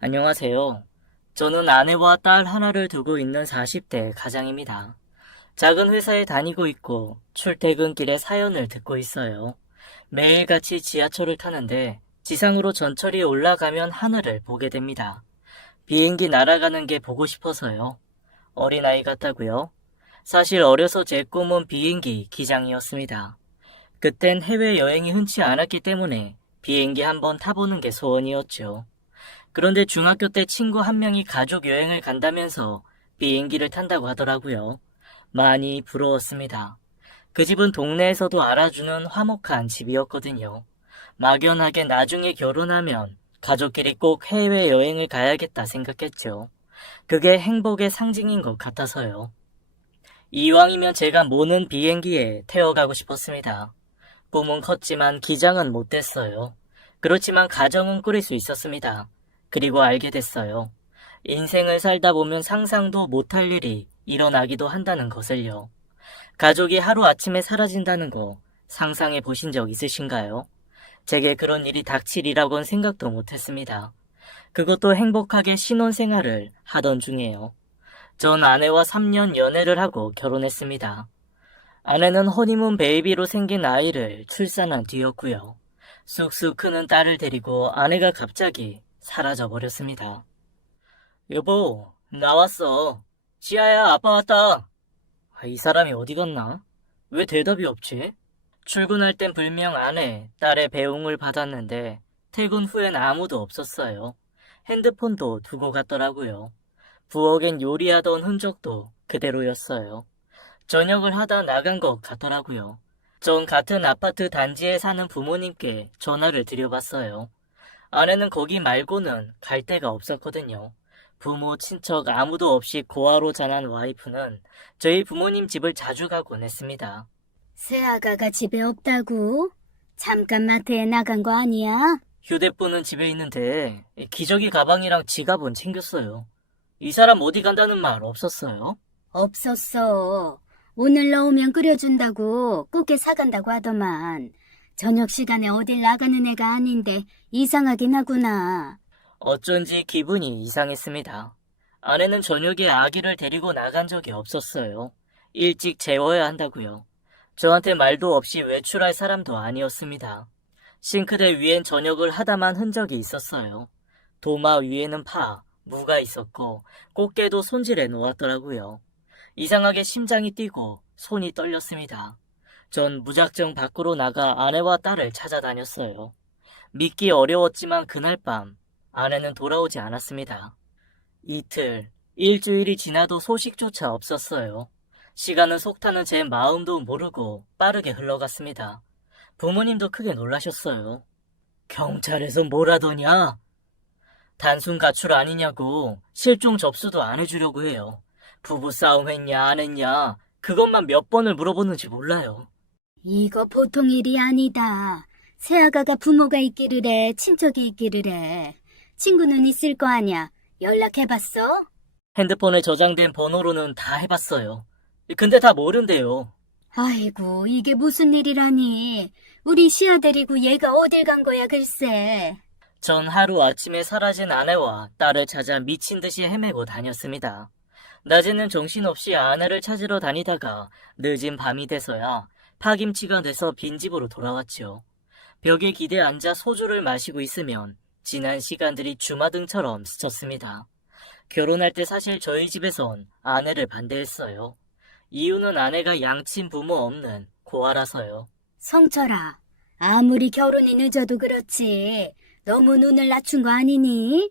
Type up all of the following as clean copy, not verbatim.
안녕하세요. 저는 아내와 딸 하나를 두고 있는 40대 가장입니다. 작은 회사에 다니고 있고 출퇴근길에 사연을 듣고 있어요. 매일같이 지하철을 타는데 지상으로 전철이 올라가면 하늘을 보게 됩니다. 비행기 날아가는 게 보고 싶어서요. 어린아이 같다고요? 사실 어려서 제 꿈은 비행기 기장이었습니다. 그땐 해외여행이 흔치 않았기 때문에 비행기 한번 타보는 게 소원이었죠. 그런데 중학교 때 친구 한 명이 가족 여행을 간다면서 비행기를 탄다고 하더라고요. 많이 부러웠습니다. 그 집은 동네에서도 알아주는 화목한 집이었거든요. 막연하게 나중에 결혼하면 가족끼리 꼭 해외여행을 가야겠다 생각했죠. 그게 행복의 상징인 것 같아서요. 이왕이면 제가 모는 비행기에 태워가고 싶었습니다. 꿈은 컸지만 기장은 못 됐어요. 그렇지만 가정은 꾸릴 수 있었습니다. 그리고 알게 됐어요. 인생을 살다 보면 상상도 못할 일이 일어나기도 한다는 것을요. 가족이 하루아침에 사라진다는 거 상상해 보신 적 있으신가요? 제게 그런 일이 닥칠이라고는 생각도 못했습니다. 그것도 행복하게 신혼생활을 하던 중이에요. 전 아내와 3년 연애를 하고 결혼했습니다. 아내는 허니문 베이비로 생긴 아이를 출산한 뒤였고요. 쑥쑥 크는 딸을 데리고 아내가 갑자기 사라져 버렸습니다. 여보, 나왔어. 지아야, 아빠 왔다. 이 사람이 어디 갔나? 왜 대답이 없지? 출근할 땐 불명 아내, 딸의 배웅을 받았는데 퇴근 후엔 아무도 없었어요. 핸드폰도 두고 갔더라고요. 부엌엔 요리하던 흔적도 그대로였어요. 저녁을 하다 나간 것 같더라고요. 전 같은 아파트 단지에 사는 부모님께 전화를 드려봤어요. 아내는 거기 말고는 갈 데가 없었거든요. 부모, 친척 아무도 없이 고아로 자란 와이프는 저희 부모님 집을 자주 가곤 했습니다. 새아가가 집에 없다고? 잠깐 마트에 나간 거 아니야? 휴대폰은 집에 있는데 기저귀 가방이랑 지갑은 챙겼어요. 이 사람 어디 간다는 말 없었어요? 없었어. 오늘 넣으면 끓여준다고 꽃게 사간다고 하더만. 저녁 시간에 어딜 나가는 애가 아닌데 이상하긴 하구나. 어쩐지 기분이 이상했습니다. 아내는 저녁에 아기를 데리고 나간 적이 없었어요. 일찍 재워야 한다고요. 저한테 말도 없이 외출할 사람도 아니었습니다. 싱크대 위엔 저녁을 하다만 흔적이 있었어요. 도마 위에는 파, 무가 있었고 꽃게도 손질해 놓았더라고요. 이상하게 심장이 뛰고 손이 떨렸습니다. 전 무작정 밖으로 나가 아내와 딸을 찾아다녔어요. 믿기 어려웠지만 그날 밤 아내는 돌아오지 않았습니다. 이틀, 일주일이 지나도 소식조차 없었어요. 시간은 속타는 제 마음도 모르고 빠르게 흘러갔습니다. 부모님도 크게 놀라셨어요. 경찰에서 뭐라더냐? 단순 가출 아니냐고 실종 접수도 안 해주려고 해요. 부부싸움 했냐 안 했냐 그것만 몇 번을 물어보는지 몰라요. 이거 보통 일이 아니다. 새아가가 부모가 있기를 해, 친척이 있기를 해. 친구는 있을 거 아냐? 연락해봤어? 핸드폰에 저장된 번호로는 다 해봤어요. 근데 다 모른대요. 아이고, 이게 무슨 일이라니. 우리 시아 데리고 얘가 어딜 간 거야, 글쎄. 전 하루 아침에 사라진 아내와 딸을 찾아 미친 듯이 헤매고 다녔습니다. 낮에는 정신없이 아내를 찾으러 다니다가 늦은 밤이 돼서야 파김치가 돼서 빈집으로 돌아왔죠. 벽에 기대 앉아 소주를 마시고 있으면 지난 시간들이 주마등처럼 스쳤습니다. 결혼할 때 사실 저희 집에선 아내를 반대했어요. 이유는 아내가 양친 부모 없는 고아라서요. 성철아, 아무리 결혼이 늦어도 그렇지. 너무 눈을 낮춘 거 아니니?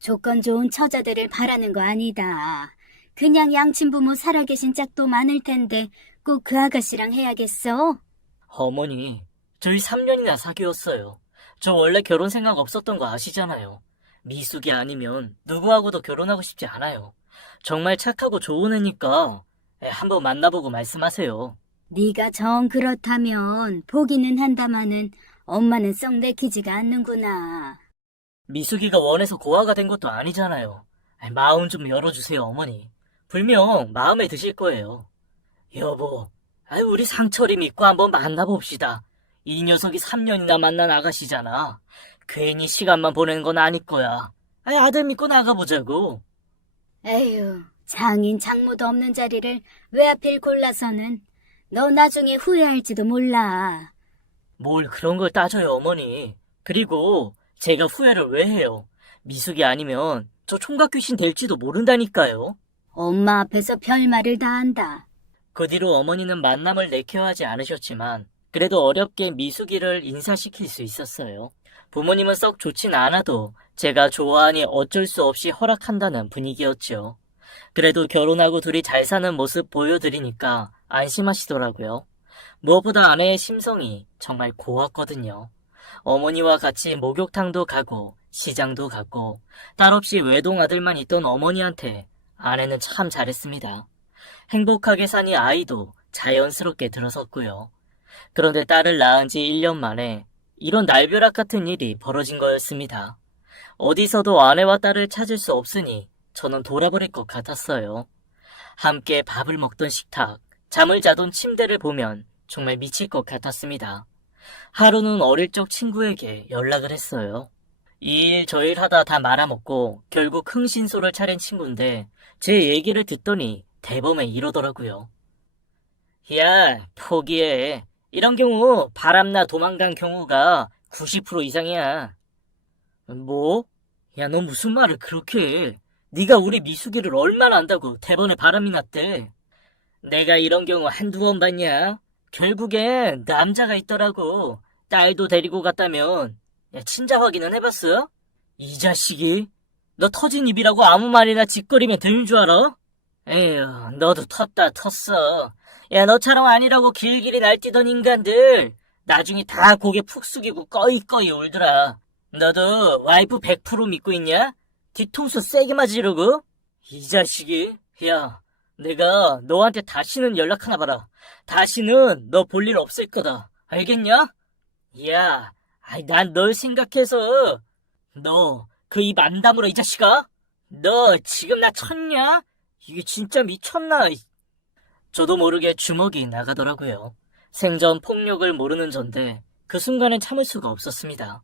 조건 좋은 처자들을 바라는 거 아니다. 그냥 양친부모 살아계신 짝도 많을 텐데 꼭 그 아가씨랑 해야겠어? 어머니, 저희 3년이나 사귀었어요. 저 원래 결혼 생각 없었던 거 아시잖아요. 미숙이 아니면 누구하고도 결혼하고 싶지 않아요. 정말 착하고 좋은 애니까 한번 만나보고 말씀하세요. 네가 정 그렇다면 보기는 한다마는 엄마는 썩 내키지가 않는구나. 미숙이가 원해서 고아가 된 것도 아니잖아요. 마음 좀 열어주세요, 어머니. 분명 마음에 드실 거예요. 여보, 우리 상철이 믿고 한번 만나봅시다. 이 녀석이 3년이나 만난 아가씨잖아. 괜히 시간만 보내는 건 아닐 거야. 아니, 아들 믿고 나가보자고. 에휴, 장인 장모도 없는 자리를 왜 하필 골라서는 너 나중에 후회할지도 몰라. 뭘 그런 걸 따져요, 어머니. 그리고 제가 후회를 왜 해요? 미숙이 아니면 저 총각 귀신 될지도 모른다니까요. 엄마 앞에서 별말을 다 한다. 그 뒤로 어머니는 만남을 내켜하지 않으셨지만 그래도 어렵게 미숙이를 인사시킬 수 있었어요. 부모님은 썩 좋진 않아도 제가 좋아하니 어쩔 수 없이 허락한다는 분위기였죠. 그래도 결혼하고 둘이 잘 사는 모습 보여드리니까 안심하시더라고요. 무엇보다 아내의 심성이 정말 고왔거든요. 어머니와 같이 목욕탕도 가고 시장도 갔고 딸 없이 외동 아들만 있던 어머니한테 아내는 참 잘했습니다. 행복하게 사니 아이도 자연스럽게 들어섰고요. 그런데 딸을 낳은 지 1년 만에 이런 날벼락 같은 일이 벌어진 거였습니다. 어디서도 아내와 딸을 찾을 수 없으니 저는 돌아버릴 것 같았어요. 함께 밥을 먹던 식탁, 잠을 자던 침대를 보면 정말 미칠 것 같았습니다. 하루는 어릴 적 친구에게 연락을 했어요. 이 일 저 일 하다 다 말아먹고 결국 흥신소를 차린 친구인데 제 얘기를 듣더니 대범해 이러더라고요. 야, 포기해. 이런 경우 바람나 도망간 경우가 90% 이상이야. 뭐? 야, 너 무슨 말을 그렇게 해? 네가 우리 미숙이를 얼마나 안다고 대번에 바람이 났대. 내가 이런 경우 한두 번 봤냐? 결국엔 남자가 있더라고. 딸도 데리고 갔다면. 야, 친자 확인은 해봤어? 이 자식이? 너 터진 입이라고 아무 말이나 짓거리면 되는 줄 알아? 에휴, 너도 텄다 텄어. 야, 너처럼 아니라고 길길이 날뛰던 인간들 나중에 다 고개 푹 숙이고 꺼이꺼이 울더라. 너도 와이프 100% 믿고 있냐? 뒤통수 세게 맞으려고? 이 자식이? 야, 내가 너한테 다시는 연락하나 봐라. 다시는 너 볼 일 없을 거다. 알겠냐? 야, 난 널 생각해서. 너 그 입 안 다물어, 이 자식아? 너 지금 나 쳤냐? 이게 진짜 미쳤나? 저도 모르게 주먹이 나가더라고요. 생전 폭력을 모르는 전데 그 순간엔 참을 수가 없었습니다.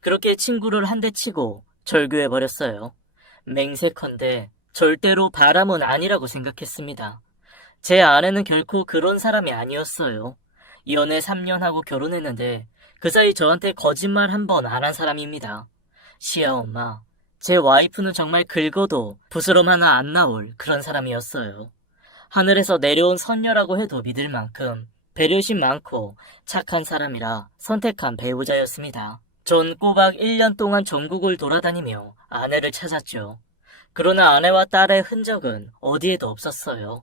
그렇게 친구를 한 대 치고 절교해버렸어요. 맹세컨대 절대로 바람은 아니라고 생각했습니다. 제 아내는 결코 그런 사람이 아니었어요. 연애 3년 하고 결혼했는데 그 사이 저한테 거짓말 한 번 안 한 사람입니다. 시아 엄마, 제 와이프는 정말 긁어도 부스럼 하나 안 나올 그런 사람이었어요. 하늘에서 내려온 선녀라고 해도 믿을 만큼 배려심 많고 착한 사람이라 선택한 배우자였습니다. 전 꼬박 1년 동안 전국을 돌아다니며 아내를 찾았죠. 그러나 아내와 딸의 흔적은 어디에도 없었어요.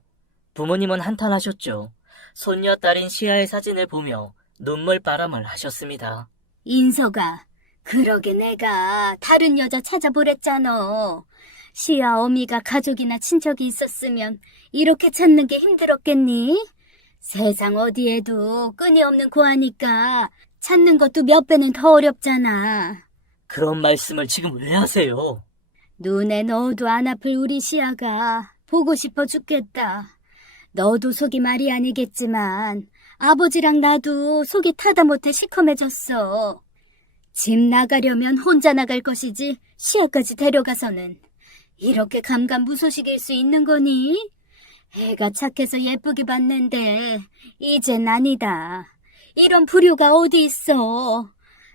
부모님은 한탄하셨죠. 손녀 딸인 시아의 사진을 보며 눈물바람을 하셨습니다. 인서가, 그러게 내가 다른 여자 찾아보랬잖아. 시아 어미가 가족이나 친척이 있었으면 이렇게 찾는 게 힘들었겠니? 세상 어디에도 끈이 없는 고아니까 찾는 것도 몇 배는 더 어렵잖아. 그런 말씀을 지금 왜 하세요? 눈에 넣어도 안 아플 우리 시아가 보고 싶어 죽겠다. 너도 속이 말이 아니겠지만 아버지랑 나도 속이 타다 못해 시커매졌어. 집 나가려면 혼자 나갈 것이지 시아까지 데려가서는 이렇게 감감무소식일 수 있는 거니? 애가 착해서 예쁘게 봤는데 이젠 아니다. 이런 불효가 어디 있어.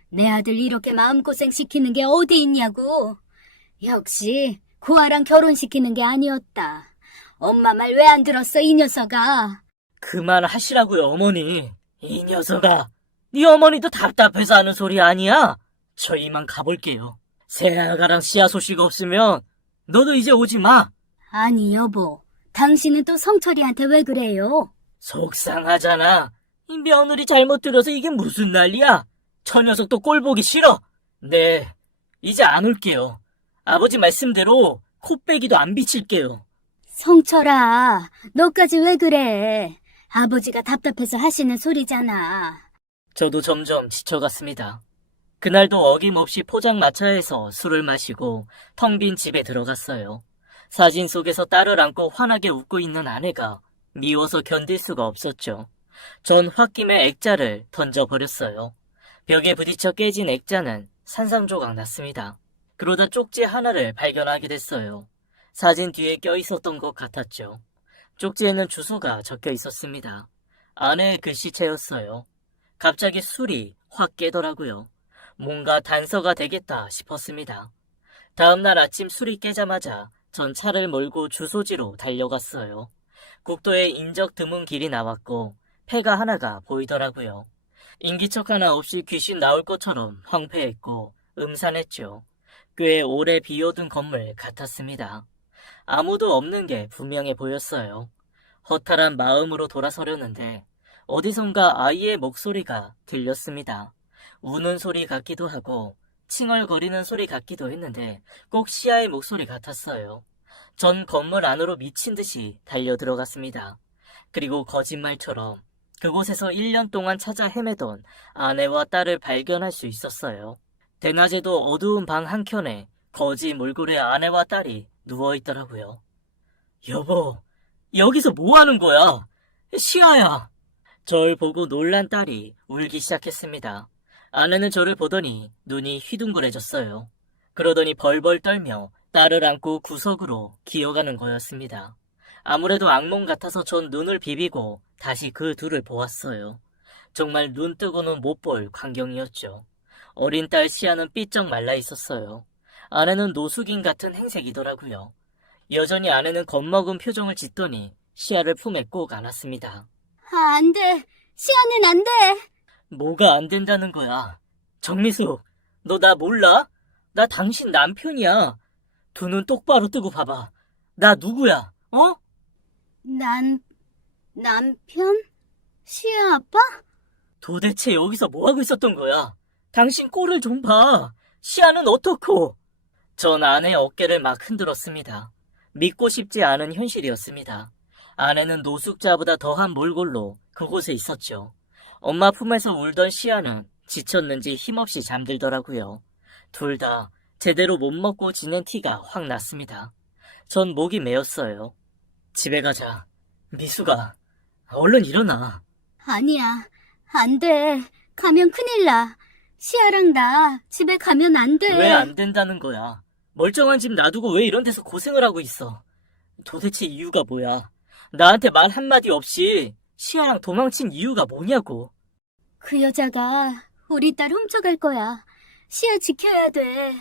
내 아들 이렇게 마음고생 시키는 게 어디 있냐고. 역시 고아랑 결혼시키는 게 아니었다. 엄마 말 왜 안 들었어, 이 녀석아. 그만하시라고요, 어머니. 이 녀석아. 네 어머니도 답답해서 하는 소리 아니야? 저 이만 가볼게요. 새아가랑 씨앗 소식 없으면 너도 이제 오지 마. 아니 여보, 당신은 또 성철이한테 왜 그래요? 속상하잖아. 이 며느리 잘못 들어서 이게 무슨 난리야? 저 녀석도 꼴 보기 싫어. 네, 이제 안 올게요. 아버지 말씀대로 코빼기도 안 비칠게요. 성철아, 너까지 왜 그래? 아버지가 답답해서 하시는 소리잖아. 저도 점점 지쳐갔습니다. 그날도 어김없이 포장마차에서 술을 마시고 텅 빈 집에 들어갔어요. 사진 속에서 딸을 안고 환하게 웃고 있는 아내가 미워서 견딜 수가 없었죠. 전 홧김에 액자를 던져버렸어요. 벽에 부딪혀 깨진 액자는 산산조각 났습니다. 그러다 쪽지 하나를 발견하게 됐어요. 사진 뒤에 껴 있었던 것 같았죠. 쪽지에는 주소가 적혀 있었습니다. 아내의 글씨체였어요. 갑자기 술이 확 깨더라고요. 뭔가 단서가 되겠다 싶었습니다. 다음날 아침 술이 깨자마자 전 차를 몰고 주소지로 달려갔어요. 국도에 인적 드문 길이 나왔고 폐가 하나가 보이더라고요. 인기척 하나 없이 귀신 나올 것처럼 황폐했고 음산했죠. 꽤 오래 비워둔 건물 같았습니다. 아무도 없는 게 분명해 보였어요. 허탈한 마음으로 돌아서려는데 어디선가 아이의 목소리가 들렸습니다. 우는 소리 같기도 하고 칭얼거리는 소리 같기도 했는데 꼭 시아의 목소리 같았어요. 전 건물 안으로 미친 듯이 달려 들어갔습니다. 그리고 거짓말처럼 그곳에서 1년 동안 찾아 헤매던 아내와 딸을 발견할 수 있었어요. 대낮에도 어두운 방 한켠에 거지 몰골의 아내와 딸이 누워있더라고요. 여보, 여기서 뭐 하는 거야? 시아야! 절 보고 놀란 딸이 울기 시작했습니다. 아내는 저를 보더니 눈이 휘둥그레졌어요. 그러더니 벌벌 떨며 딸을 안고 구석으로 기어가는 거였습니다. 아무래도 악몽 같아서 전 눈을 비비고 다시 그 둘을 보았어요. 정말 눈 뜨고는 못 볼 광경이었죠. 어린 딸 시아는 삐쩍 말라 있었어요. 아내는 노숙인 같은 행색이더라고요. 여전히 아내는 겁먹은 표정을 짓더니 시아를 품에 꼭 안았습니다. 안 돼. 시아는 안 돼. 뭐가 안 된다는 거야? 정미숙, 너 나 몰라? 나 당신 남편이야. 두 눈 똑바로 뜨고 봐봐. 나 누구야? 어? 남편? 시아 아빠? 도대체 여기서 뭐 하고 있었던 거야? 당신 꼴을 좀 봐. 시아는 어떻고? 전 아내의 어깨를 막 흔들었습니다. 믿고 싶지 않은 현실이었습니다. 아내는 노숙자보다 더한 몰골로 그곳에 있었죠. 엄마 품에서 울던 시아는 지쳤는지 힘없이 잠들더라고요. 둘 다 제대로 못 먹고 지낸 티가 확 났습니다. 전 목이 메었어요. 집에 가자. 미수가, 얼른 일어나. 아니야. 안 돼. 가면 큰일 나. 시아랑 나 집에 가면 안 돼. 왜 안 된다는 거야? 멀쩡한 집 놔두고 왜 이런 데서 고생을 하고 있어? 도대체 이유가 뭐야? 나한테 말 한마디 없이 시아랑 도망친 이유가 뭐냐고. 그 여자가 우리 딸 훔쳐갈 거야. 시아 지켜야 돼.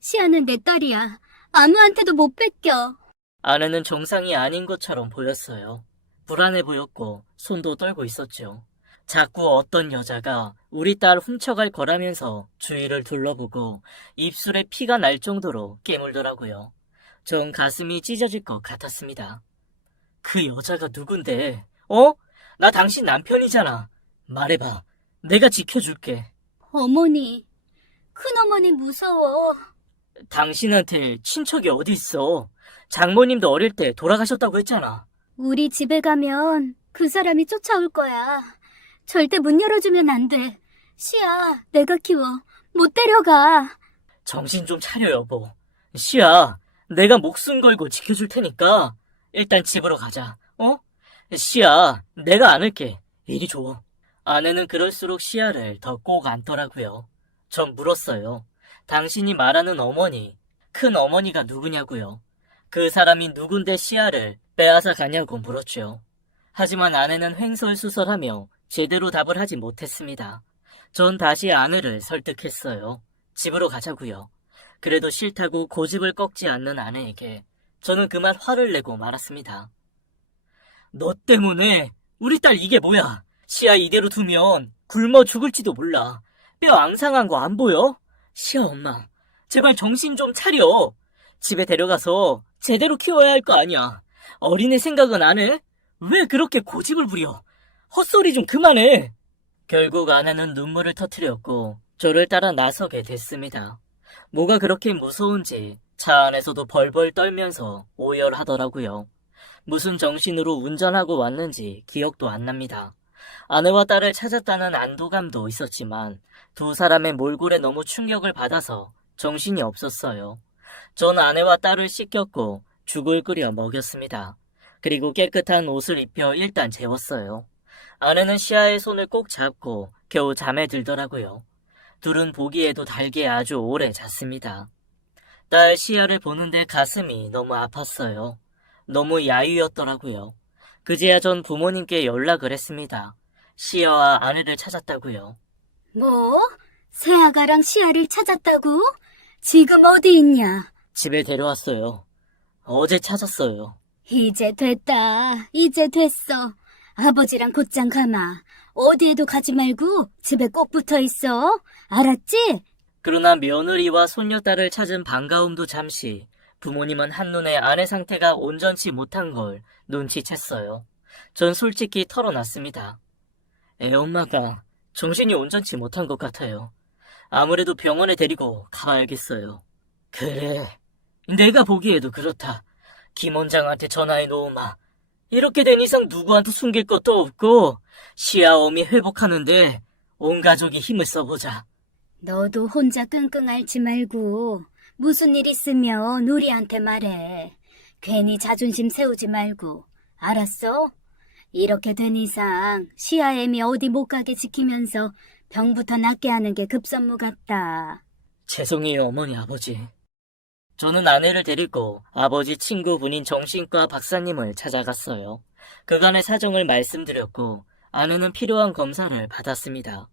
시아는 내 딸이야. 아무한테도 못 뺏겨. 아내는 정상이 아닌 것처럼 보였어요. 불안해 보였고 손도 떨고 있었죠. 자꾸 어떤 여자가 우리 딸 훔쳐갈 거라면서 주위를 둘러보고 입술에 피가 날 정도로 깨물더라고요. 전 가슴이 찢어질 것 같았습니다. 그 여자가 누군데? 어? 나 당신 남편이잖아. 말해봐. 내가 지켜줄게. 어머니. 큰어머니 무서워. 당신한테 친척이 어디 있어? 장모님도 어릴 때 돌아가셨다고 했잖아. 우리 집에 가면 그 사람이 쫓아올 거야. 절대 문 열어주면 안 돼. 시아, 내가 키워. 못 데려가. 정신 좀 차려, 여보. 시아, 내가 목숨 걸고 지켜줄 테니까 일단 집으로 가자. 어? 시아, 내가 안을게. 이리 줘. 아내는 그럴수록 시아를 더 꼭 안더라고요. 전 물었어요. 당신이 말하는 어머니, 큰 어머니가 누구냐고요. 그 사람이 누군데 시아를 빼앗아 가냐고 물었죠. 하지만 아내는 횡설수설하며 제대로 답을 하지 못했습니다. 전 다시 아내를 설득했어요. 집으로 가자고요. 그래도 싫다고 고집을 꺾지 않는 아내에게 저는 그만 화를 내고 말았습니다. 너 때문에 우리 딸 이게 뭐야? 시아 이대로 두면 굶어 죽을지도 몰라. 뼈 앙상한 거 안 보여? 시아 엄마, 제발 정신 좀 차려. 집에 데려가서 제대로 키워야 할 거 아니야. 어린애 생각은 안 해? 왜 그렇게 고집을 부려? 헛소리 좀 그만해. 결국 아내는 눈물을 터뜨렸고 저를 따라 나서게 됐습니다. 뭐가 그렇게 무서운지 차 안에서도 벌벌 떨면서 오열하더라고요. 무슨 정신으로 운전하고 왔는지 기억도 안 납니다. 아내와 딸을 찾았다는 안도감도 있었지만 두 사람의 몰골에 너무 충격을 받아서 정신이 없었어요. 전 아내와 딸을 씻겼고 죽을 끓여 먹였습니다. 그리고 깨끗한 옷을 입혀 일단 재웠어요. 아내는 시아의 손을 꼭 잡고 겨우 잠에 들더라고요. 둘은 보기에도 달게 아주 오래 잤습니다. 딸 시아를 보는데 가슴이 너무 아팠어요. 너무 야유였더라고요. 그제야 전 부모님께 연락을 했습니다. 시아와 아내를 찾았다고요. 뭐? 새아가랑 시아를 찾았다고? 지금 어디 있냐? 집에 데려왔어요. 어제 찾았어요. 이제 됐다. 이제 됐어. 아버지랑 곧장 가마. 어디에도 가지 말고 집에 꼭 붙어 있어. 알았지? 그러나 며느리와 손녀딸을 찾은 반가움도 잠시, 부모님은 한눈에 아내 상태가 온전치 못한 걸 눈치챘어요. 전 솔직히 털어놨습니다. 애엄마가 정신이 온전치 못한 것 같아요. 아무래도 병원에 데리고 가봐야겠어요. 그래, 내가 보기에도 그렇다. 김 원장한테 전화해 놓으마. 이렇게 된 이상 누구한테 숨길 것도 없고 시아엄이 회복하는데 온 가족이 힘을 써보자. 너도 혼자 끙끙 앓지 말고 무슨 일 있으면 우리한테 말해. 괜히 자존심 세우지 말고. 알았어? 이렇게 된 이상 시아엠이 어디 못 가게 지키면서 병부터 낫게 하는 게 급선무 같다. 죄송해요, 어머니, 아버지. 저는 아내를 데리고 아버지 친구분인 정신과 박사님을 찾아갔어요. 그간의 사정을 말씀드렸고 아내는 필요한 검사를 받았습니다.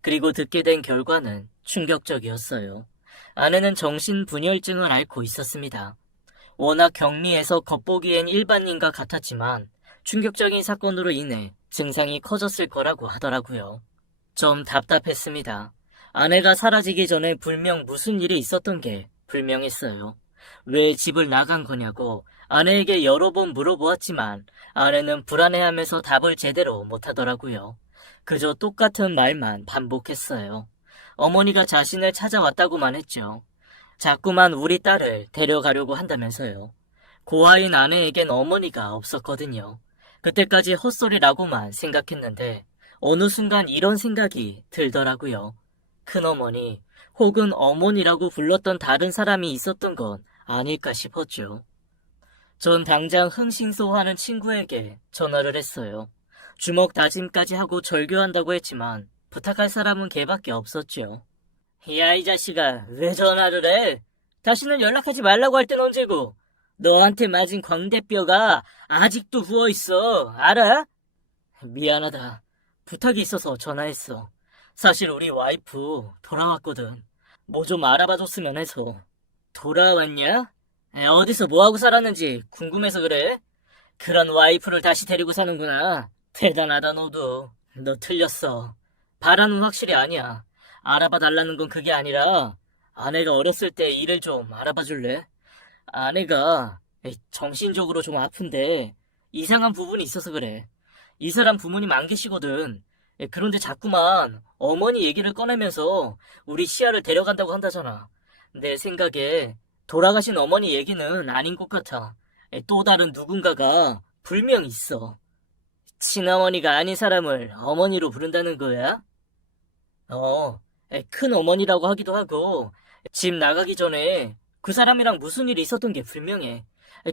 그리고 듣게 된 결과는 충격적이었어요. 아내는 정신분열증을 앓고 있었습니다. 워낙 경미해서 겉보기엔 일반인과 같았지만 충격적인 사건으로 인해 증상이 커졌을 거라고 하더라고요. 좀 답답했습니다. 아내가 사라지기 전에 불명 무슨 일이 있었던 게 불명했어요. 왜 집을 나간 거냐고 아내에게 여러 번 물어보았지만 아내는 불안해하면서 답을 제대로 못하더라고요. 그저 똑같은 말만 반복했어요. 어머니가 자신을 찾아왔다고만 했죠. 자꾸만 우리 딸을 데려가려고 한다면서요. 고아인 아내에겐 어머니가 없었거든요. 그때까지 헛소리라고만 생각했는데 어느 순간 이런 생각이 들더라고요. 큰어머니 혹은 어머니라고 불렀던 다른 사람이 있었던 건 아닐까 싶었죠. 전 당장 흥신소하는 친구에게 전화를 했어요. 주먹 다짐까지 하고 절교한다고 했지만 부탁할 사람은 걔밖에 없었죠. 야, 이 자식아, 왜 전화를 해? 다시는 연락하지 말라고 할 땐 언제고? 너한테 맞은 광대뼈가 아직도 부어있어. 알아? 미안하다. 부탁이 있어서 전화했어. 사실 우리 와이프 돌아왔거든. 뭐 좀 알아봐줬으면 해서. 돌아왔냐? 어디서 뭐하고 살았는지 궁금해서 그래? 그런 와이프를 다시 데리고 사는구나. 대단하다 너도. 너 틀렸어. 바라는 확실히 아니야. 알아봐 달라는 건 그게 아니라 아내가 어렸을 때 일을 좀 알아봐 줄래? 아내가 정신적으로 좀 아픈데 이상한 부분이 있어서 그래. 이 사람 부모님 안 계시거든. 그런데 자꾸만 어머니 얘기를 꺼내면서 우리 시아를 데려간다고 한다잖아. 내 생각에 돌아가신 어머니 얘기는 아닌 것 같아. 또 다른 누군가가 분명 있어. 친어머니가 아닌 사람을 어머니로 부른다는 거야? 큰 어머니라고 하기도 하고 집 나가기 전에 그 사람이랑 무슨 일이 있었던 게 분명해.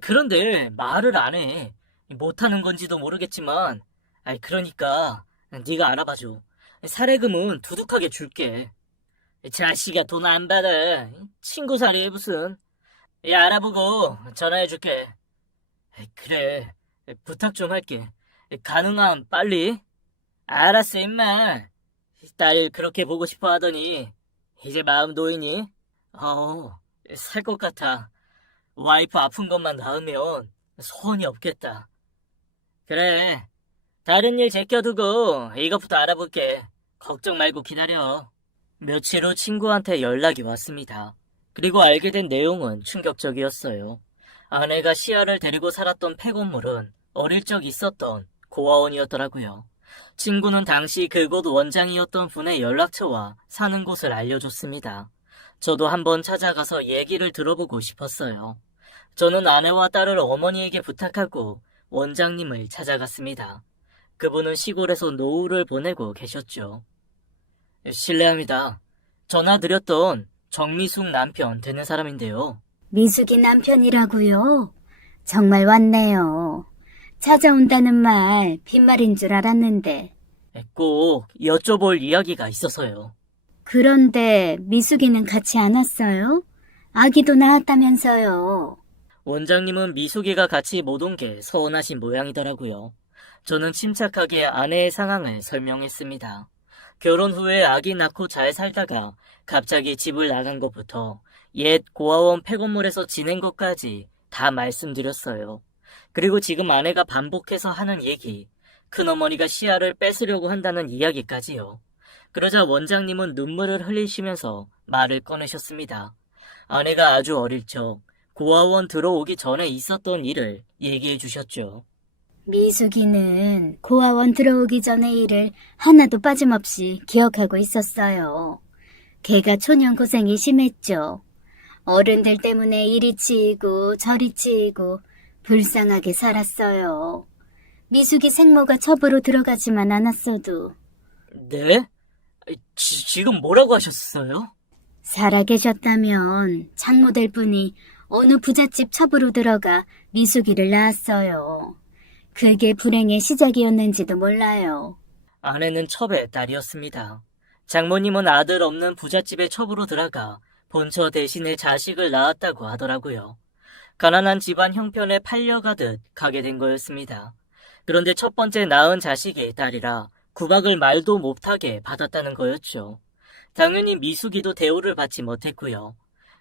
그런데 말을 안 해. 못하는 건지도 모르겠지만 그러니까 네가 알아봐줘. 사례금은 두둑하게 줄게. 자식아 돈 안 받아. 친구 사례에 무슨. 알아보고 전화해줄게. 그래, 부탁 좀 할게. 가능한 빨리. 알았어 임마. 딸 그렇게 보고 싶어 하더니 이제 마음 놓이니? 살 것 같아. 와이프 아픈 것만 나으면 소원이 없겠다. 그래, 다른 일 제껴두고 이것부터 알아볼게. 걱정 말고 기다려. 며칠 후 친구한테 연락이 왔습니다. 그리고 알게 된 내용은 충격적이었어요. 아내가 시아를 데리고 살았던 폐건물은 어릴 적 있었던 고아원이었더라고요. 친구는 당시 그곳 원장이었던 분의 연락처와 사는 곳을 알려줬습니다. 저도 한번 찾아가서 얘기를 들어보고 싶었어요. 저는 아내와 딸을 어머니에게 부탁하고 원장님을 찾아갔습니다. 그분은 시골에서 노후를 보내고 계셨죠. 실례합니다. 전화드렸던 정미숙 남편 되는 사람인데요. 미숙이 남편이라고요? 정말 왔네요. 찾아온다는 말 빈말인 줄 알았는데. 꼭 여쭤볼 이야기가 있어서요. 그런데 미숙이는 같이 안 왔어요? 아기도 낳았다면서요. 원장님은 미숙이가 같이 못 온 게 서운하신 모양이더라고요. 저는 침착하게 아내의 상황을 설명했습니다. 결혼 후에 아기 낳고 잘 살다가 갑자기 집을 나간 것부터 옛 고아원 폐건물에서 지낸 것까지 다 말씀드렸어요. 그리고 지금 아내가 반복해서 하는 얘기, 큰어머니가 시야를 뺏으려고 한다는 이야기까지요. 그러자 원장님은 눈물을 흘리시면서 말을 꺼내셨습니다. 아내가 아주 어릴 적 고아원 들어오기 전에 있었던 일을 얘기해 주셨죠. 미숙이는 고아원 들어오기 전의 일을 하나도 빠짐없이 기억하고 있었어요. 걔가 초년 고생이 심했죠. 어른들 때문에 이리 치이고 저리 치이고 불쌍하게 살았어요. 미숙이 생모가 첩으로 들어가지만 않았어도 네? 지금 뭐라고 하셨어요? 살아계셨다면 장모될 분이 어느 부잣집 첩으로 들어가 미숙이를 낳았어요. 그게 불행의 시작이었는지도 몰라요. 아내는 첩의 딸이었습니다. 장모님은 아들 없는 부잣집에 첩으로 들어가 본처 대신에 자식을 낳았다고 하더라고요. 가난한 집안 형편에 팔려가듯 가게 된 거였습니다. 그런데 첫 번째 낳은 자식이 딸이라 구박을 말도 못하게 받았다는 거였죠. 당연히 미숙이도 대우를 받지 못했고요.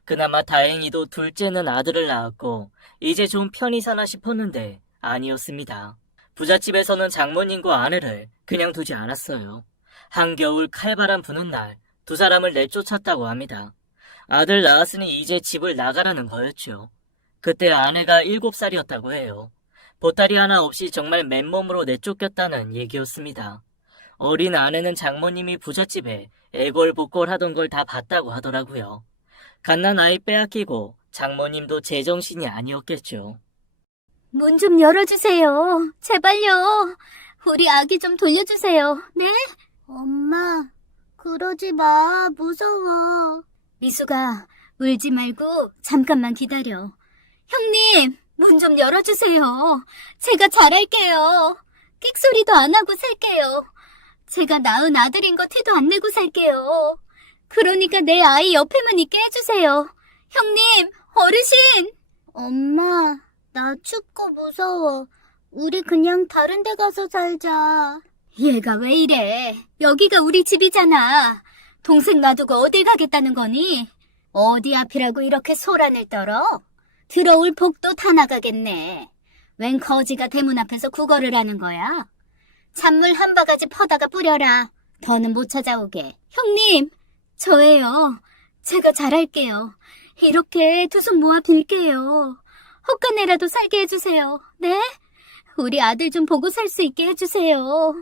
그나마 다행히도 둘째는 아들을 낳았고 이제 좀 편히 사나 싶었는데 아니었습니다. 부잣집에서는 장모님과 아내를 그냥 두지 않았어요. 한겨울 칼바람 부는 날 두 사람을 내쫓았다고 합니다. 아들 낳았으니 이제 집을 나가라는 거였죠. 그때 아내가 7살이었다고 해요. 보따리 하나 없이 정말 맨몸으로 내쫓겼다는 얘기였습니다. 어린 아내는 장모님이 부잣집에 애걸복걸 하던 걸 다 봤다고 하더라고요. 갓난 아이 빼앗기고 장모님도 제정신이 아니었겠죠. 문 좀 열어주세요. 제발요. 우리 아기 좀 돌려주세요. 네? 엄마, 그러지 마. 무서워. 미숙아, 울지 말고 잠깐만 기다려. 형님, 문 좀 열어주세요. 제가 잘할게요. 끽소리도 안 하고 살게요. 제가 낳은 아들인 거 티도 안 내고 살게요. 그러니까 내 아이 옆에만 있게 해주세요. 형님, 어르신! 엄마, 나 춥고 무서워. 우리 그냥 다른 데 가서 살자. 얘가 왜 이래? 여기가 우리 집이잖아. 동생 놔두고 어딜 가겠다는 거니? 어디 앞이라고 이렇게 소란을 떨어? 들어올 복도 다 나가겠네. 웬 거지가 대문 앞에서 구걸을 하는 거야? 찬물 한 바가지 퍼다가 뿌려라. 더는 못 찾아오게. 형님, 저예요. 제가 잘할게요. 이렇게 두 손 모아 빌게요. 헛간에라도 살게 해주세요. 네? 우리 아들 좀 보고 살 수 있게 해주세요.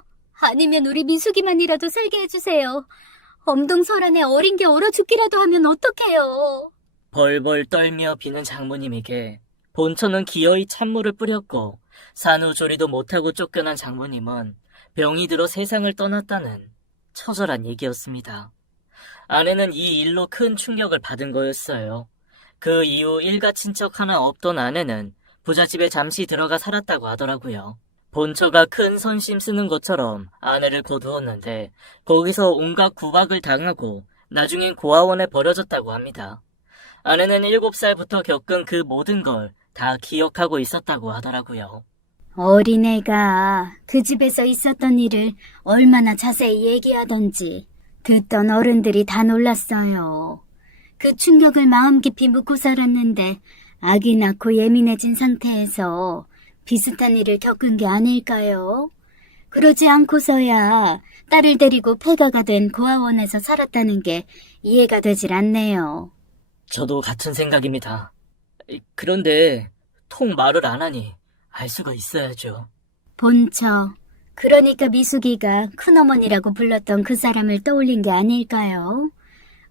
아니면 우리 미숙이만이라도 살게 해주세요. 엄동설안에 어린 게 얼어 죽기라도 하면 어떡해요. 벌벌 떨며 비는 장모님에게 본처는 기어이 찬물을 뿌렸고 산후조리도 못하고 쫓겨난 장모님은 병이 들어 세상을 떠났다는 처절한 얘기였습니다. 아내는 이 일로 큰 충격을 받은 거였어요. 그 이후 일가 친척 하나 없던 아내는 부잣집에 잠시 들어가 살았다고 하더라고요. 본처가 큰 선심 쓰는 것처럼 아내를 거두었는데 거기서 온갖 구박을 당하고 나중엔 고아원에 버려졌다고 합니다. 아내는 7살부터 겪은 그 모든 걸 다 기억하고 있었다고 하더라고요. 어린애가 그 집에서 있었던 일을 얼마나 자세히 얘기하던지 듣던 어른들이 다 놀랐어요. 그 충격을 마음 깊이 묻고 살았는데 아기 낳고 예민해진 상태에서 비슷한 일을 겪은 게 아닐까요? 그러지 않고서야 딸을 데리고 폐가가 된 고아원에서 살았다는 게 이해가 되질 않네요. 저도 같은 생각입니다. 그런데 통 말을 안 하니 알 수가 있어야죠. 본처, 그러니까 미숙이가 큰어머니라고 불렀던 그 사람을 떠올린 게 아닐까요?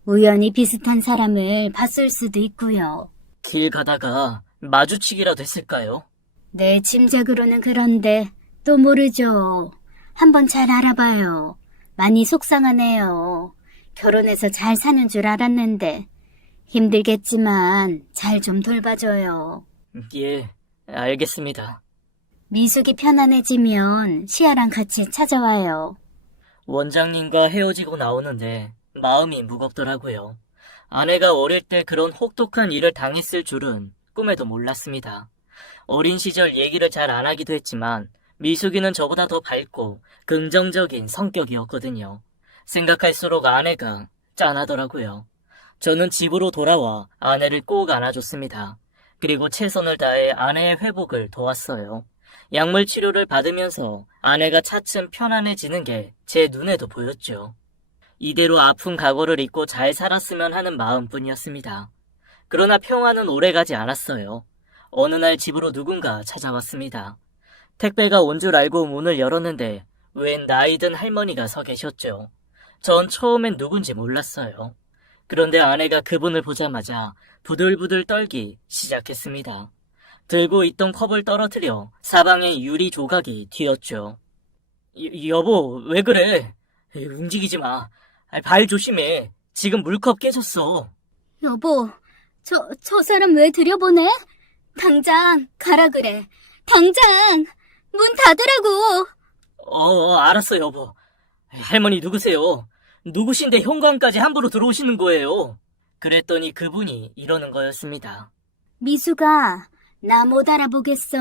우연히 비슷한 사람을 봤을 수도 있고요. 길 가다가 마주치기라도 했을까요? 내 짐작으로는 그런데 또 모르죠. 한번 잘 알아봐요. 많이 속상하네요. 결혼해서 잘 사는 줄 알았는데 힘들겠지만 잘 좀 돌봐줘요. 예, 알겠습니다. 미숙이 편안해지면 시아랑 같이 찾아와요. 원장님과 헤어지고 나오는데 마음이 무겁더라고요. 아내가 어릴 때 그런 혹독한 일을 당했을 줄은 꿈에도 몰랐습니다. 어린 시절 얘기를 잘 안 하기도 했지만 미숙이는 저보다 더 밝고 긍정적인 성격이었거든요. 생각할수록 아내가 짠하더라고요. 저는 집으로 돌아와 아내를 꼭 안아줬습니다. 그리고 최선을 다해 아내의 회복을 도왔어요. 약물 치료를 받으면서 아내가 차츰 편안해지는 게 제 눈에도 보였죠. 이대로 아픈 각오를 잊고 잘 살았으면 하는 마음뿐이었습니다. 그러나 평화는 오래가지 않았어요. 어느 날 집으로 누군가 찾아왔습니다. 택배가 온 줄 알고 문을 열었는데 웬 나이든 할머니가 서 계셨죠. 전 처음엔 누군지 몰랐어요. 그런데 아내가 그분을 보자마자 부들부들 떨기 시작했습니다. 들고 있던 컵을 떨어뜨려 사방에 유리 조각이 튀었죠. 여보, 왜 그래? 움직이지 마. 발 조심해. 지금 물컵 깨졌어. 여보, 저 사람 왜 들여보내? 당장 가라 그래. 당장 문 닫으라고. 알았어, 여보. 할머니 누구세요? 누구신데 현관까지 함부로 들어오시는 거예요? 그랬더니 그분이 이러는 거였습니다. 미수가 나 못 알아보겠어?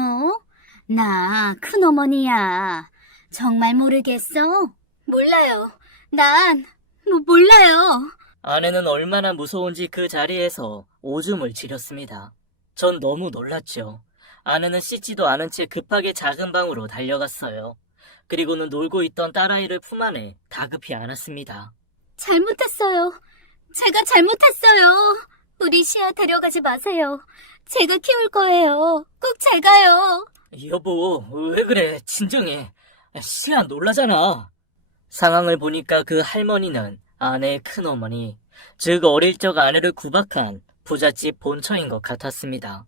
나 큰어머니야. 정말 모르겠어? 몰라요. 난 몰라요. 아내는 얼마나 무서운지 그 자리에서 오줌을 지렸습니다. 전 너무 놀랐죠. 아내는 씻지도 않은 채 급하게 작은 방으로 달려갔어요. 그리고는 놀고 있던 딸아이를 품 안에 다급히 안았습니다. 잘못했어요. 제가 잘못했어요. 우리 시아 데려가지 마세요. 제가 키울 거예요. 꼭 제가요. 여보, 왜 그래? 진정해. 시아 놀라잖아. 상황을 보니까 그 할머니는 아내의 큰어머니, 즉 어릴 적 아내를 구박한 부잣집 본처인 것 같았습니다.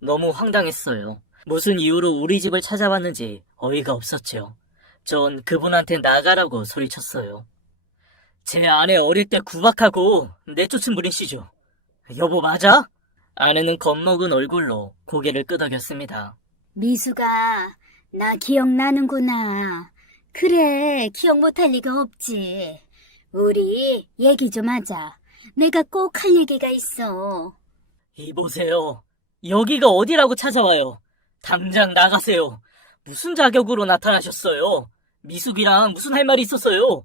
너무 황당했어요. 무슨 이유로 우리 집을 찾아왔는지 어이가 없었죠. 전 그분한테 나가라고 소리쳤어요. 제 아내 어릴 때 구박하고 내쫓은 분이시죠? 여보 맞아? 아내는 겁먹은 얼굴로 고개를 끄덕였습니다. 미수가 나 기억나는구나. 그래, 기억 못할 리가 없지. 우리 얘기 좀 하자. 내가 꼭 할 얘기가 있어. 이보세요. 여기가 어디라고 찾아와요. 당장 나가세요. 무슨 자격으로 나타나셨어요? 미숙이랑 무슨 할 말이 있었어요?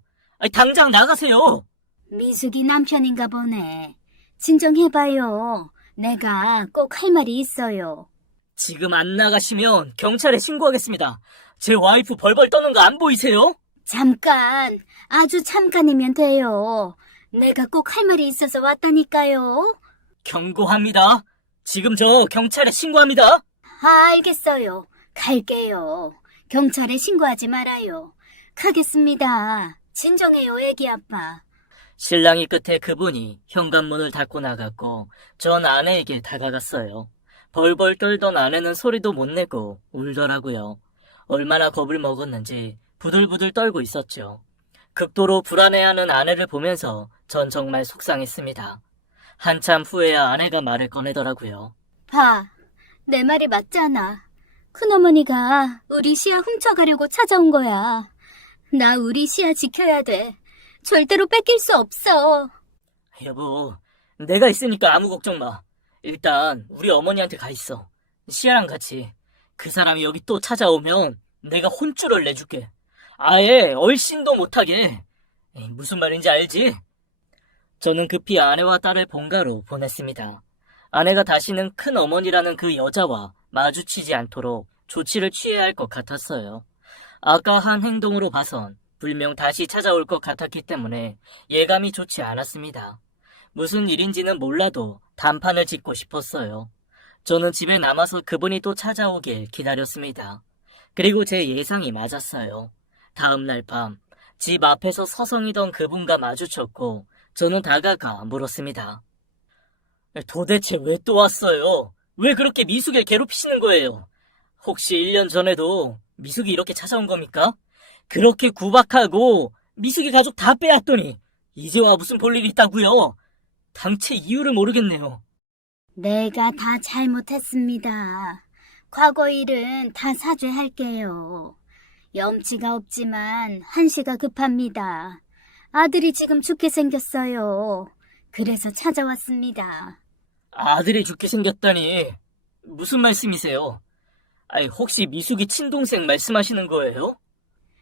당장 나가세요. 미숙이 남편인가 보네. 진정해봐요. 내가 꼭 할 말이 있어요. 지금 안 나가시면 경찰에 신고하겠습니다. 제 와이프 벌벌 떠는 거 안 보이세요? 잠깐, 아주 잠깐이면 돼요. 내가 꼭 할 말이 있어서 왔다니까요. 경고합니다. 지금 저 경찰에 신고합니다. 알겠어요. 갈게요. 경찰에 신고하지 말아요. 가겠습니다. 진정해요, 애기 아빠. 신랑이 끝에 그분이 현관문을 닫고 나갔고 전 아내에게 다가갔어요. 벌벌 떨던 아내는 소리도 못 내고 울더라고요. 얼마나 겁을 먹었는지 부들부들 떨고 있었죠. 극도로 불안해하는 아내를 보면서 전 정말 속상했습니다. 한참 후에야 아내가 말을 꺼내더라고요. 봐, 내 말이 맞잖아. 큰어머니가 우리 시아 훔쳐가려고 찾아온 거야. 나 우리 시아 지켜야 돼. 절대로 뺏길 수 없어. 여보, 내가 있으니까 아무 걱정 마. 일단 우리 어머니한테 가 있어. 시아랑 같이. 그 사람이 여기 또 찾아오면 내가 혼쭐을 내줄게. 아예 얼씬도 못하게. 무슨 말인지 알지? 저는 급히 아내와 딸을 본가로 보냈습니다. 아내가 다시는 큰 어머니라는 그 여자와 마주치지 않도록 조치를 취해야 할 것 같았어요. 아까 한 행동으로 봐선 분명 다시 찾아올 것 같았기 때문에 예감이 좋지 않았습니다. 무슨 일인지는 몰라도 단판을 짓고 싶었어요. 저는 집에 남아서 그분이 또 찾아오길 기다렸습니다. 그리고 제 예상이 맞았어요. 다음 날 밤, 집 앞에서 서성이던 그분과 마주쳤고 저는 다가가 물었습니다. 도대체 왜 또 왔어요? 왜 그렇게 미숙을 괴롭히시는 거예요? 혹시 1년 전에도 미숙이 이렇게 찾아온 겁니까? 그렇게 구박하고 미숙이 가족 다 빼앗더니 이제 와 무슨 볼일이 있다고요? 당최 이유를 모르겠네요. 내가 다 잘못했습니다. 과거 일은 다 사죄할게요. 염치가 없지만 한시가 급합니다. 아들이 지금 죽게 생겼어요. 그래서 찾아왔습니다. 아들이 죽게 생겼다니. 무슨 말씀이세요? 아니, 혹시 미숙이 친동생 말씀하시는 거예요?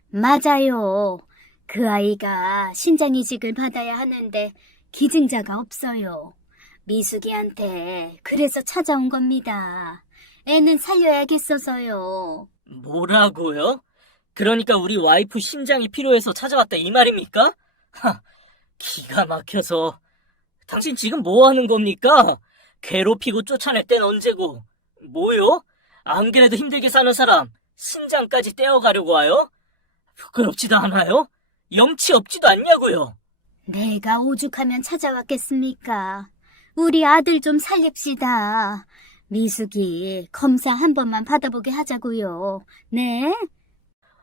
맞아요. 그 아이가 신장이식을 받아야 하는데 기증자가 없어요. 미숙이한테 그래서 찾아온 겁니다. 애는 살려야겠어서요. 뭐라고요? 그러니까 우리 와이프 신장이 필요해서 찾아왔다 이 말입니까? 하, 기가 막혀서. 당신 지금 뭐 하는 겁니까? 괴롭히고 쫓아낼 땐 언제고. 뭐요? 안 그래도 힘들게 사는 사람 신장까지 떼어가려고 와요? 부끄럽지도 않아요? 염치 없지도 않냐고요? 내가 오죽하면 찾아왔겠습니까? 우리 아들 좀 살립시다. 미숙이 검사 한 번만 받아보게 하자고요. 네?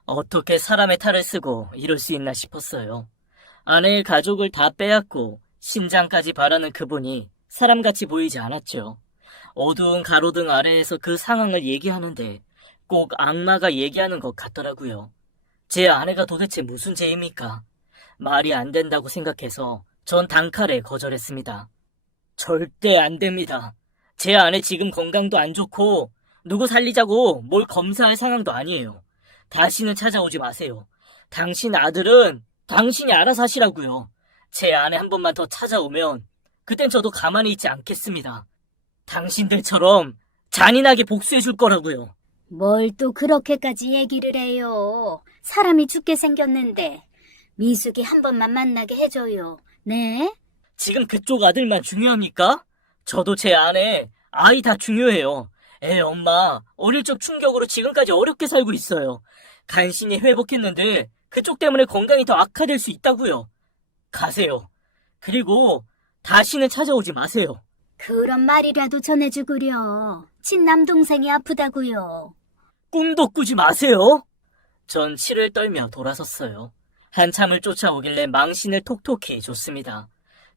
어떻게 사람의 탈을 쓰고 이럴 수 있나 싶었어요. 아내의 가족을 다 빼앗고 신장까지 바라는 그분이 사람같이 보이지 않았죠. 어두운 가로등 아래에서 그 상황을 얘기하는데 꼭 악마가 얘기하는 것 같더라고요. 제 아내가 도대체 무슨 죄입니까? 말이 안 된다고 생각해서 전 단칼에 거절했습니다. 절대 안 됩니다. 제 아내 지금 건강도 안 좋고 누구 살리자고 뭘 검사할 상황도 아니에요. 다시는 찾아오지 마세요. 당신 아들은 당신이 알아서 하시라고요. 제 아내 한 번만 더 찾아오면 그땐 저도 가만히 있지 않겠습니다. 당신들처럼 잔인하게 복수해 줄 거라고요. 뭘 또 그렇게까지 얘기를 해요. 사람이 죽게 생겼는데 미숙이 한 번만 만나게 해줘요. 네? 지금 그쪽 아들만 중요합니까? 저도 제 아내, 아이 다 중요해요. 애 엄마, 어릴 적 충격으로 지금까지 어렵게 살고 있어요. 간신히 회복했는데 그쪽 때문에 건강이 더 악화될 수 있다고요. 가세요. 그리고 다시는 찾아오지 마세요. 그런 말이라도 전해주구려. 친남동생이 아프다고요. 꿈도 꾸지 마세요. 전 치를 떨며 돌아섰어요. 한참을 쫓아오길래 망신을 톡톡히 줬습니다.